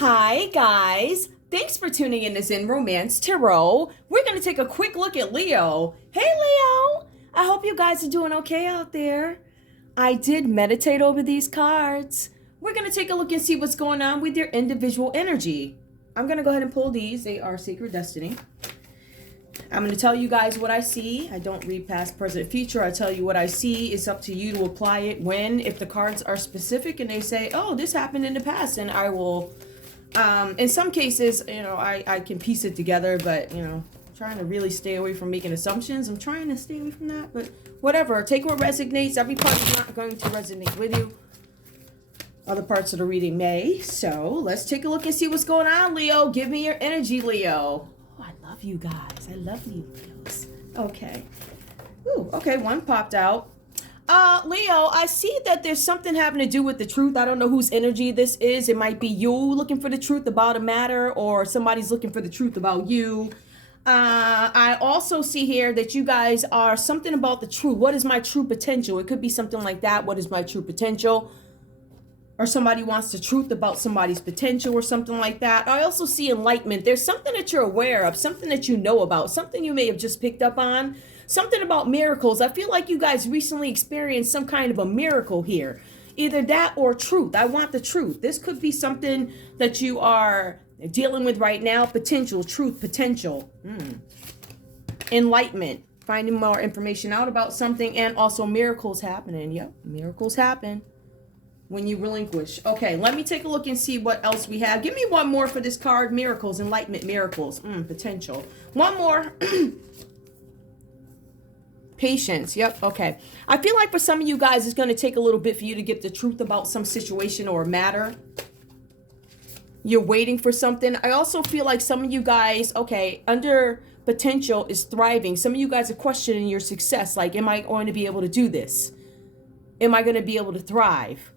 Hi, guys. Thanks for tuning in to Zen Romance Tarot. We're going to take a quick look at Leo. Hey, Leo. I hope you guys are doing okay out there. I did meditate over these cards. We're going to take a look and see what's going on with your individual energy. I'm going to go ahead and pull these. They are Sacred Destiny. I'm going to tell you guys what I see. I don't read past, present, future. I tell you what I see. It's up to you to apply it when, if the cards are specific and they say, oh, this happened in the past, and I will, in some cases, I can piece it together, but, I'm trying to really stay away from making assumptions. I'm trying to stay away from that, but whatever. Take what resonates. Every part is not going to resonate with you. Other parts of the reading may. So let's take a look and see what's going on, Leo. Give me your energy, Leo. I love you guys. I love you, Leos. Okay. Ooh, okay, one popped out. Leo, I see that there's something having to do with the truth. I don't know whose energy this is. It might be you looking for the truth about a matter, or somebody's looking for the truth about you. I also see here that you guys are something about the truth. What is my true potential? It could be something like that. What is my true potential? Or somebody wants the truth about somebody's potential or something like that. I also see enlightenment. There's something that you're aware of, something that you know about, something you may have just picked up on, something about miracles. I feel like you guys recently experienced some kind of a miracle here. Either that or truth. I want the truth. This could be something that you are dealing with right now. Potential, truth, potential. Enlightenment. Finding more information out about something, and also miracles happening. Yep, miracles happen when you relinquish. Okay, let me take a look and see what else we have. Give me one more for this card. Miracles, enlightenment, miracles. Potential. One more. Patience. Yep, okay. I feel like for some of you guys, it's going to take a little bit for you to get the truth about some situation or matter. You're waiting for something. I also feel like some of you guys, okay, under potential is thriving. Some of you guys are questioning your success. Like, am I going to be able to do this? Am I going to be able to thrive?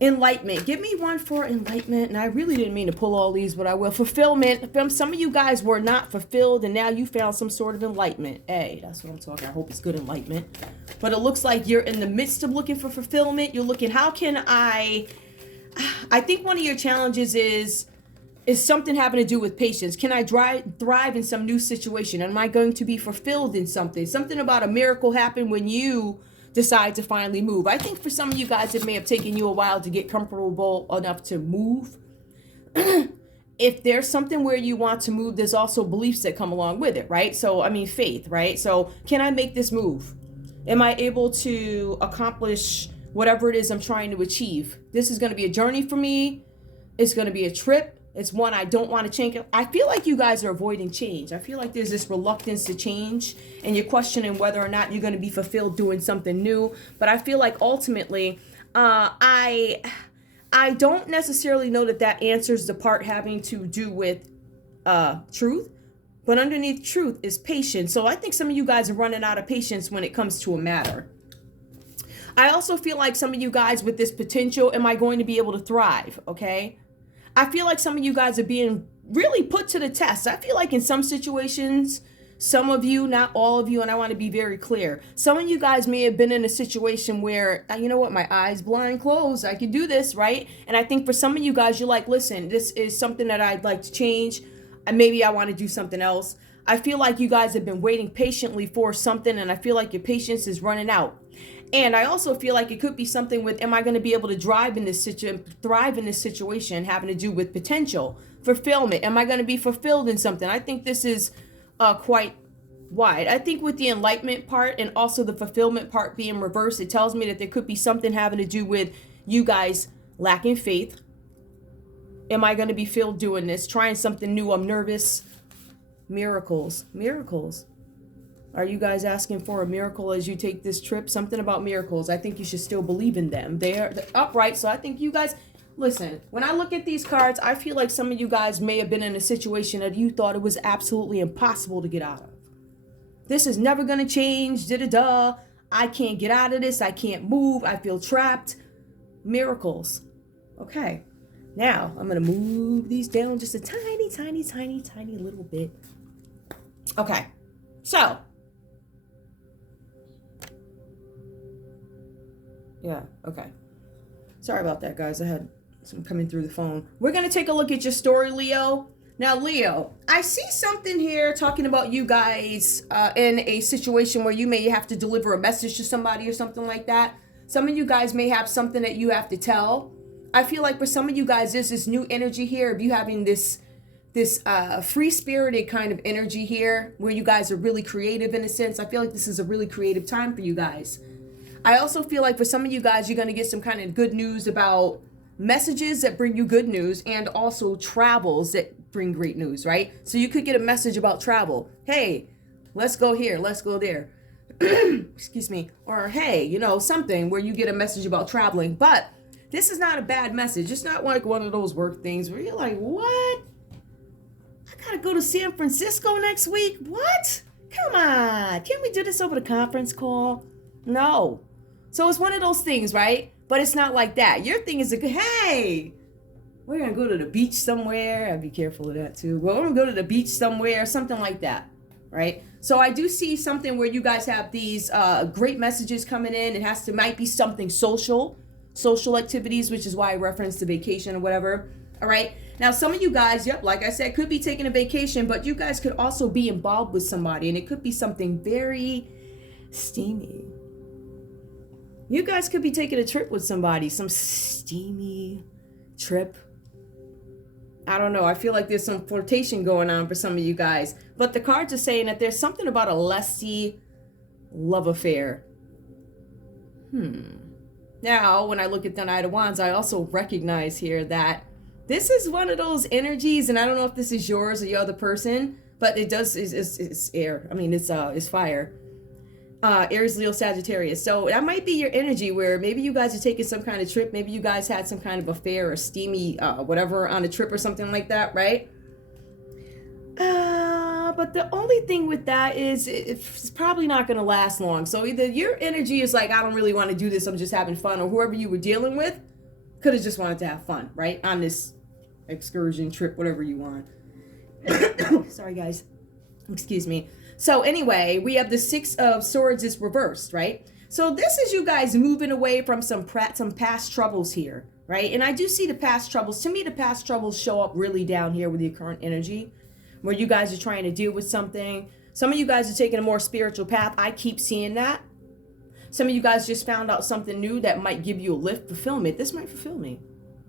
Enlightenment. Give me one for enlightenment. And I really didn't mean to pull all these, but I will. Fulfillment. Some of you guys were not fulfilled, and now you found some sort of enlightenment. Hey, that's what I'm talking. I hope it's good enlightenment. But it looks like you're in the midst of looking for fulfillment. You're looking, how can I think one of your challenges is something having to do with patience. Can I thrive in some new situation? Am I going to be fulfilled in something? Something about a miracle happened when you decide to finally move. I think for some of you guys, it may have taken you a while to get comfortable enough to move. If there's something where you want to move, there's also beliefs that come along with it, right? So, I mean, faith, right? So, can I make this move? Am I able to accomplish whatever it is I'm trying to achieve? This is going to be a journey for me. It's going to be a trip. It's one I don't want to change. I feel like you guys are avoiding change. I feel like there's this reluctance to change, and you're questioning whether or not you're going to be fulfilled doing something new. But I feel like ultimately, I don't necessarily know that answers the part having to do with truth. But underneath truth is patience. So I think some of you guys are running out of patience when it comes to a matter. I also feel like some of you guys with this potential, am I going to be able to thrive? Okay. I feel like some of you guys are being really put to the test. I feel like in some situations, some of you, not all of you, and I want to be very clear, some of you guys may have been in a situation where, you know what, my eyes blind closed, I can do this, right? And I think for some of you guys, you're like, listen, this is something that I'd like to change. And maybe I want to do something else. I feel like you guys have been waiting patiently for something, and I feel like your patience is running out. And I also feel like it could be something with, am I going to be able to thrive in this situation, having to do with potential, fulfillment? Am I going to be fulfilled in something? I think this is quite wide. I think with the enlightenment part and also the fulfillment part being reversed, it tells me that there could be something having to do with you guys lacking faith. Am I going to be filled doing this, trying something new? I'm nervous. Miracles. Are you guys asking for a miracle as you take this trip? Something about miracles. I think you should still believe in them. They're upright. So I think you guys, listen, when I look at these cards, I feel like some of you guys may have been in a situation that you thought it was absolutely impossible to get out of. This is never going to change. I can't get out of this. I can't move. I feel trapped. Miracles. Okay. Now I'm going to move these down just a tiny little bit. Okay. So, yeah, okay. Sorry about that, guys. I had So I'm coming through the phone. We're going to take a look at your story, Leo. Now, Leo, I see something here talking about you guys in a situation where you may have to deliver a message to somebody or something like that. Some of you guys may have something that you have to tell. I feel like for some of you guys, there's this new energy here of you having this free-spirited kind of energy here where you guys are really creative in a sense. I feel like this is a really creative time for you guys. I also feel like for some of you guys, you're going to get some kind of good news about messages that bring you good news and also travels that bring great news, right? So you could get a message about travel. Hey, let's go here. Let's go there. Excuse me. Or hey, you know, something where you get a message about traveling. But this is not a bad message. It's not like one of those work things where you're like, what? I gotta go to San Francisco next week? What? Come on. Can't we do this over the conference call? No. So it's one of those things, right? But it's not like that. Your thing is, hey, we're going to go to the beach somewhere. I'd be careful of that too. We're going to go to the beach somewhere, something like that, right? So I do see something where you guys have these great messages coming in. It might be something social activities, which is why I referenced the vacation or whatever. All right. Now, some of you guys, yep, like I said, could be taking a vacation, but you guys could also be involved with somebody, and it could be something very steamy. You guys could be taking a trip with somebody, some steamy trip. I don't know. I feel like there's some flirtation going on for some of you guys. But the cards are saying that there's something about a lusty love affair. Now, when I look at the Knight of Wands, I also recognize here that this is one of those energies, and I don't know if this is yours or your other person, but it does, it's air. I mean, it's fire. Aries, Leo, Sagittarius. So that might be your energy where maybe you guys are taking some kind of trip. Maybe you guys had some kind of affair or steamy whatever on a trip or something like that, right? But the only thing with that is it's probably not going to last long. So either your energy is like, I don't really want to do this, I'm just having fun, or whoever you were dealing with could have just wanted to have fun, right? On this excursion trip, whatever you want. Sorry, guys. Excuse me. So anyway, we have the Six of Swords is reversed, right? So this is you guys moving away from some past troubles here, right? And I do see the past troubles. To me, the past troubles show up really down here with your current energy, where you guys are trying to deal with something. Some of you guys are taking a more spiritual path. I keep seeing that. Some of you guys just found out something new that might give you a lift, fulfillment. This might fulfill me,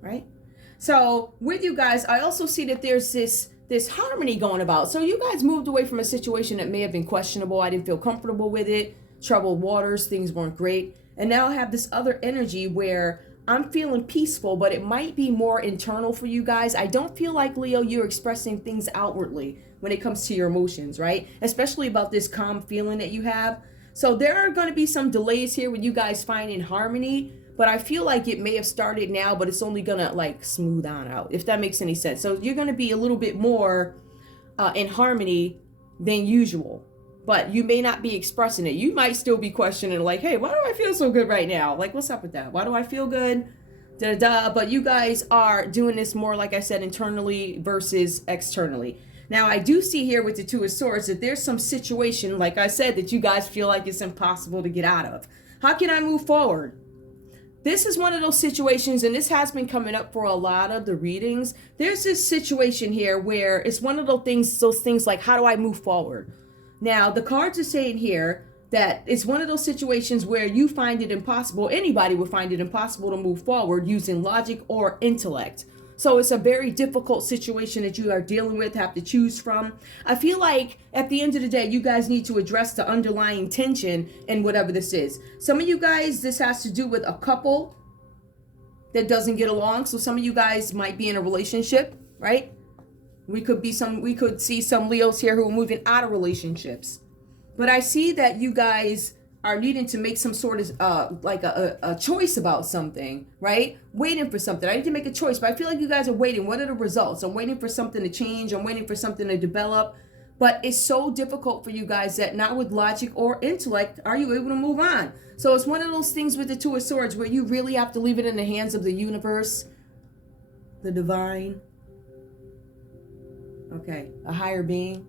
right? So with you guys, I also see that there's this harmony going about. So you guys moved away from a situation that may have been questionable. I didn't feel comfortable with it. Troubled waters, things weren't great. And now I have this other energy where I'm feeling peaceful, but it might be more internal for you guys. I don't feel like, Leo, you're expressing things outwardly when it comes to your emotions, right? Especially about this calm feeling that you have. So there are going to be some delays here with you guys finding harmony, but I feel like it may have started now, but it's only going to like smooth on out, if that makes any sense. So you're going to be a little bit more in harmony than usual, but you may not be expressing it. You might still be questioning like, hey, why do I feel so good right now? Like, what's up with that? Why do I feel good? But you guys are doing this more, like I said, internally versus externally. Now, I do see here with the Two of Swords that there's some situation, like I said, that you guys feel like it's impossible to get out of. How can I move forward? This is one of those situations, and this has been coming up for a lot of the readings. There's this situation here where it's one of those things like, how do I move forward? Now, the cards are saying here that it's one of those situations where you find it impossible, anybody would find it impossible to move forward using logic or intellect. So it's a very difficult situation that you are dealing with, have to choose from. I feel like at the end of the day, you guys need to address the underlying tension in whatever this is. Some of you guys, this has to do with a couple that doesn't get along. So some of you guys might be in a relationship, right? We could see some Leos here who are moving out of relationships. But I see that you guys are needing to make some sort of like a choice about something, right? Waiting for something. I need to make a choice, but I feel like you guys are waiting. What are the results? I'm waiting for something to change. I'm waiting for something to develop. But it's so difficult for you guys that not with logic or intellect are you able to move on. So it's one of those things with the Two of Swords where you really have to leave it in the hands of the universe, the divine. Okay, a higher being.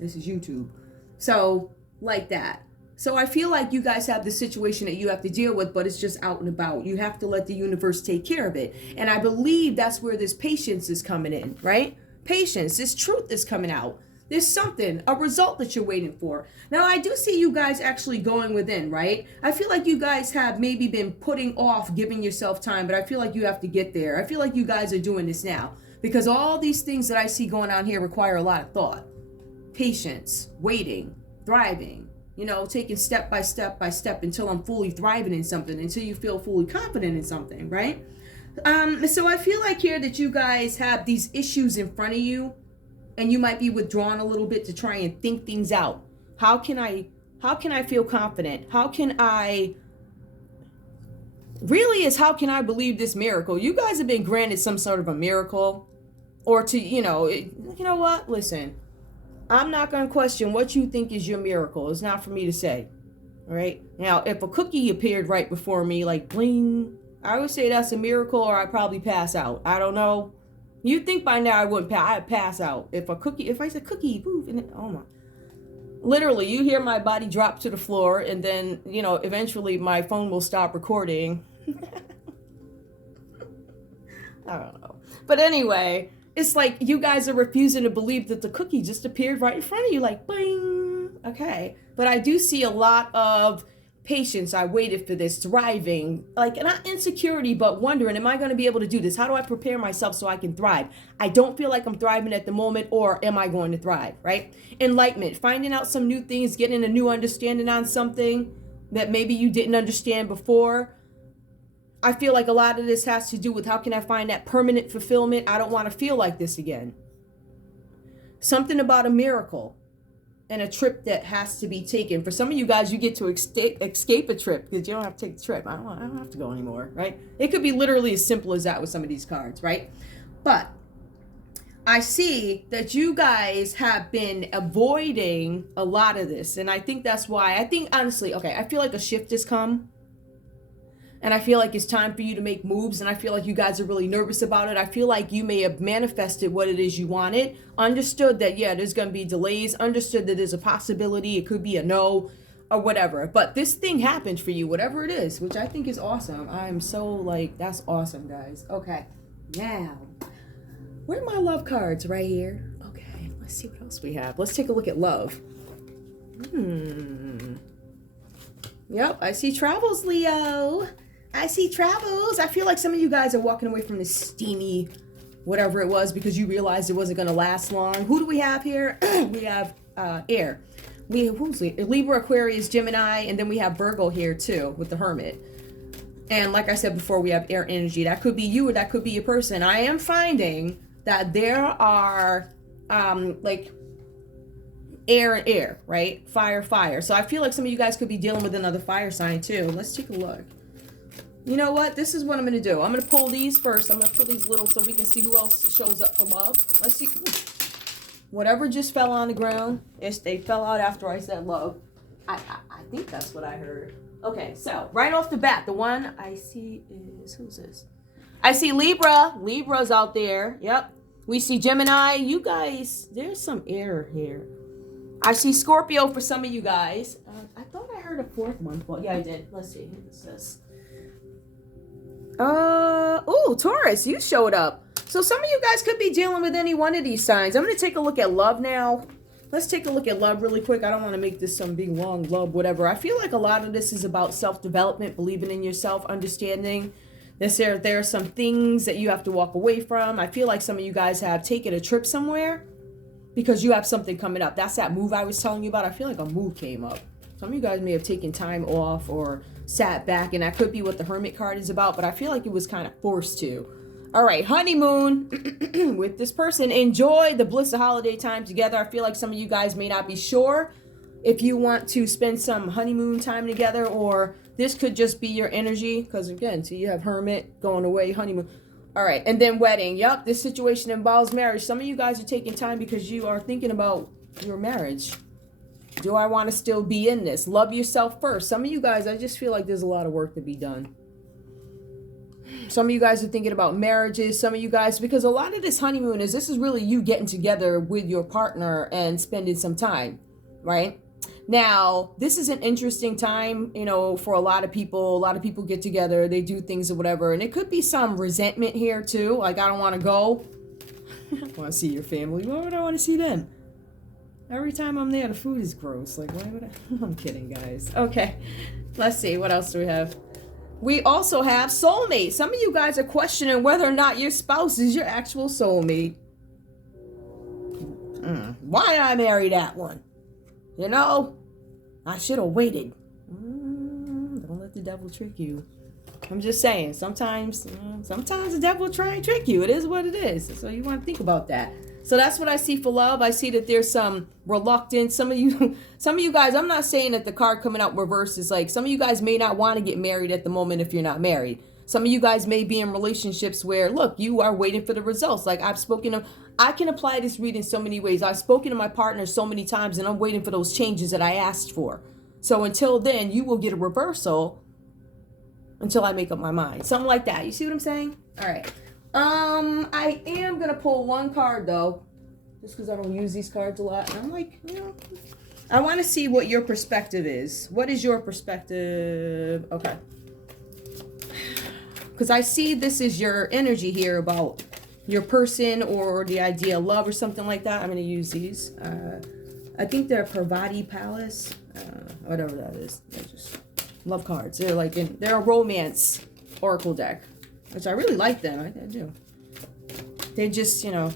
This is YouTube. So like that. So I feel like you guys have this situation that you have to deal with, but it's just out and about. You have to let the universe take care of it. And I believe that's where this patience is coming in, right? Patience, this truth is coming out. There's something, a result that you're waiting for. Now, I do see you guys actually going within, right? I feel like you guys have maybe been putting off giving yourself time, but I feel like you have to get there. I feel like you guys are doing this now because all these things that I see going on here require a lot of thought, patience, waiting, thriving, taking step by step by step until I'm fully thriving in something, until you feel fully confident in something, right? So I feel like here that you guys have these issues in front of you, and you might be withdrawn a little bit to try and think things out. How can I feel confident? How can I believe this miracle? You guys have been granted some sort of a miracle, or to, you know what? Listen, I'm not going to question what you think is your miracle. It's not for me to say. All right. Now, if a cookie appeared right before me, like bling, I would say that's a miracle, or I'd probably pass out. I don't know. You'd think by now I wouldn't I'd pass out. If I said cookie, poof, and oh my. Literally, you hear my body drop to the floor, and then, eventually my phone will stop recording. I don't know. But anyway, it's like you guys are refusing to believe that the cookie just appeared right in front of you, like, bing. Okay. But I do see a lot of patience. I waited for this, thriving, like not insecurity, but wondering, am I going to be able to do this? How do I prepare myself so I can thrive? I don't feel like I'm thriving at the moment, or am I going to thrive, right? Enlightenment, finding out some new things, getting a new understanding on something that maybe you didn't understand before. I feel like a lot of this has to do with how can I find that permanent fulfillment? I don't want to feel like this again. Something about a miracle. And a trip that has to be taken. For some of you guys, you get to escape a trip because you don't have to take the trip. I don't have to go anymore, right? It could be literally as simple as that with some of these cards, right? But I see that you guys have been avoiding a lot of this. And I think that's why. I think, honestly, I feel like a shift has come. And I feel like it's time for you to make moves. And I feel like you guys are really nervous about it. I feel like you may have manifested what it is you wanted. Understood that, yeah, there's going to be delays. Understood that there's a possibility. It could be a no or whatever. But this thing happened for you, whatever it is, which I think is awesome. I'm so that's awesome, guys. Okay. Now, where are my love cards? Right here. Okay. Let's see what else we have. Let's take a look at love. Yep. I see travels, Leo. I see travels. I feel like some of you guys are walking away from this steamy whatever it was because you realized it wasn't going to last long. Who do we have here? We have air. Who's Libra, Aquarius, Gemini, and then we have Virgo here too with the Hermit. And like I said before, we have air energy. That could be you, or that could be your person. I am finding that there are like air and air, right? Fire, fire. So I feel like some of you guys could be dealing with another fire sign too. Let's take a look. You know what? This is what I'm going to do. I'm going to pull these first. I'm going to pull these little so we can see who else shows up for love. Let's see. Whatever just fell on the ground, they fell out after I said love. I think that's what I heard. Okay, so right off the bat, the one I see is, who's this? I see Libra. Libra's out there. Yep. We see Gemini. You guys, there's some air here. I see Scorpio for some of you guys. I thought I heard a fourth one. Well, yeah, I did. Let's see. Who's this? Taurus, you showed up. So some of you guys could be dealing with any one of these signs. I'm going to take a look at love now. Let's take a look at love really quick. I don't want to make this some big long love, whatever. I feel like a lot of this is about self-development, believing in yourself, understanding that there are some things that you have to walk away from. I feel like some of you guys have taken a trip somewhere because you have something coming up. That's that move I was telling you about. I feel like a move came up. Some of you guys may have taken time off or sat back, and that could be what the Hermit card is about, but I feel like it was kind of forced to. All right, honeymoon with this person. Enjoy the bliss of holiday time together. I feel like some of you guys may not be sure if you want to spend some honeymoon time together, or this could just be your energy, because again, so you have Hermit going away, honeymoon. All right, and then wedding. Yep, this situation involves marriage. Some of you guys are taking time because you are thinking about your marriage. Do I want to still be in this? Love yourself first. Some of you guys, I just feel like there's a lot of work to be done. Some of you guys are thinking about marriages. Some of you guys, because a lot of this honeymoon this is really you getting together with your partner and spending some time, right? Now, this is an interesting time, you know, for a lot of people. A lot of people get together, they do things or whatever, and it could be some resentment here too. Like, I don't want to go. I want to see your family. Why would I want to see them? Every time I'm there, the food is gross. Like, why would I? I'm kidding, guys. Okay, let's see. What else do we have? We also have soulmate. Some of you guys are questioning whether or not your spouse is your actual soulmate. Why did I marry that one? You know, I should have waited. Don't let the devil trick you. I'm just saying, sometimes the devil will try and trick you. It is what it is. So you want to think about that. So that's what I see for love. I see that there's some reluctance. Some of you guys, I'm not saying that the card coming out reverse is like, some of you guys may not want to get married at the moment if you're not married. Some of you guys may be in relationships where, look, you are waiting for the results. Like, I can apply this reading so many ways. I've spoken to my partner so many times, and I'm waiting for those changes that I asked for. So until then, you will get a reversal until I make up my mind. Something like that. You see what I'm saying? All right. I am going to pull one card, though, just because I don't use these cards a lot. And I'm like, you know, I want to see what your perspective is. What is your perspective? Okay. Because I see this is your energy here about your person or the idea of love or something like that. I'm going to use these. I think they're Parvati Palace. Whatever that is. They're just love cards. They're like they're a romance oracle deck, which I really like them. I do. They just, you know,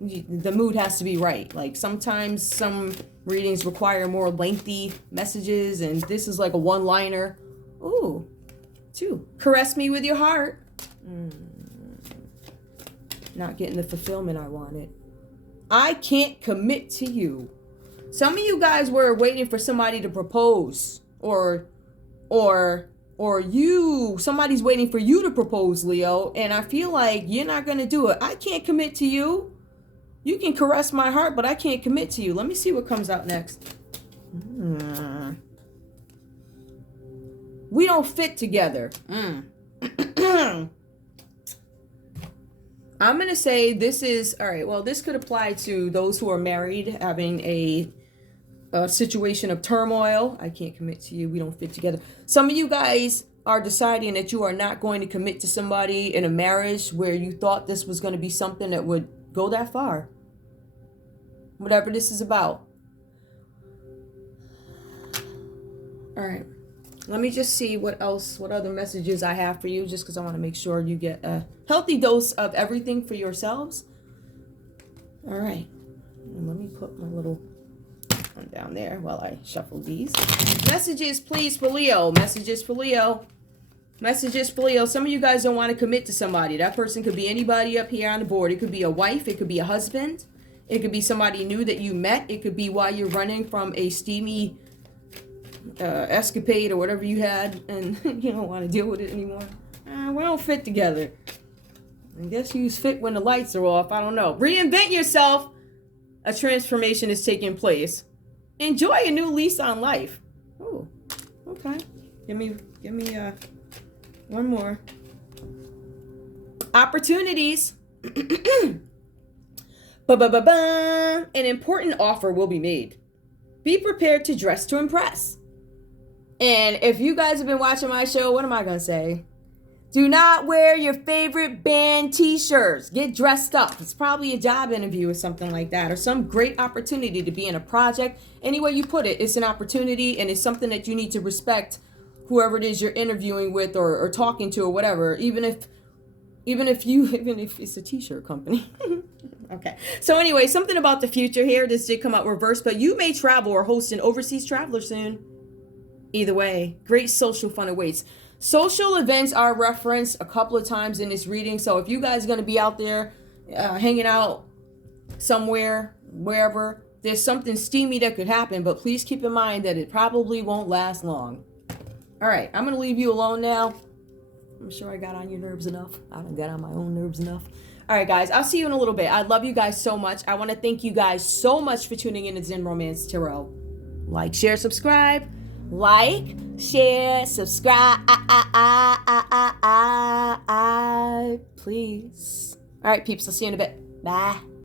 the mood has to be right. Like, sometimes some readings require more lengthy messages, and this is like a one-liner. Ooh. 2. Caress me with your heart. Not getting the fulfillment I wanted. I can't commit to you. Some of you guys were waiting for somebody to propose, or somebody's waiting for you to propose, Leo, and I feel like you're not going to do it. I can't commit to you. You can caress my heart, but I can't commit to you. Let me see what comes out next. We don't fit together. I'm going to say this is, all right, well, this could apply to those who are married, having a situation of turmoil. I can't commit to you. We don't fit together. Some of you guys are deciding that you are not going to commit to somebody in a marriage where you thought this was going to be something that would go that far. Whatever this is about. All right. Let me just see what other messages I have for you, just because I want to make sure you get a healthy dose of everything for yourselves. All right. And let me put my little one down there while I shuffle these. Messages, please, for Leo. Messages for Leo. Messages for Leo. Some of you guys don't want to commit to somebody. That person could be anybody up here on the board. It could be a wife. It could be a husband. It could be somebody new that you met. It could be while you're running from a steamy escapade or whatever you had, and you don't want to deal with it anymore. We don't fit together. I guess you fit when the lights are off. I don't know. Reinvent yourself. A transformation is taking place. Enjoy a new lease on life. Oh, okay. Give me one more. Opportunities. An important offer will be made. Be prepared to dress to impress. And if you guys have been watching my show, what am I going to say? Do not wear your favorite band t-shirts. Get dressed up. It's probably a job interview or something like that, or some great opportunity to be in a project. Any way you put it, it's an opportunity, and it's something that you need to respect whoever it is you're interviewing with or talking to or whatever, even if it's a t-shirt company. Okay. So anyway, something about the future here. This did come out reverse, but you may travel or host an overseas traveler soon. Either way, great social fun awaits. Social events are referenced a couple of times in this reading. So if you guys are going to be out there hanging out somewhere, wherever, there's something steamy that could happen. But please keep in mind that it probably won't last long. All right. I'm going to leave you alone now. I'm sure I got on your nerves enough. I don't get on my own nerves enough. All right, guys. I'll see you in a little bit. I love you guys so much. I want to thank you guys so much for tuning in to Zen Romance Tarot. Like, share, subscribe. Like, share, subscribe, please. All right, peeps, I'll see you in a bit. Bye.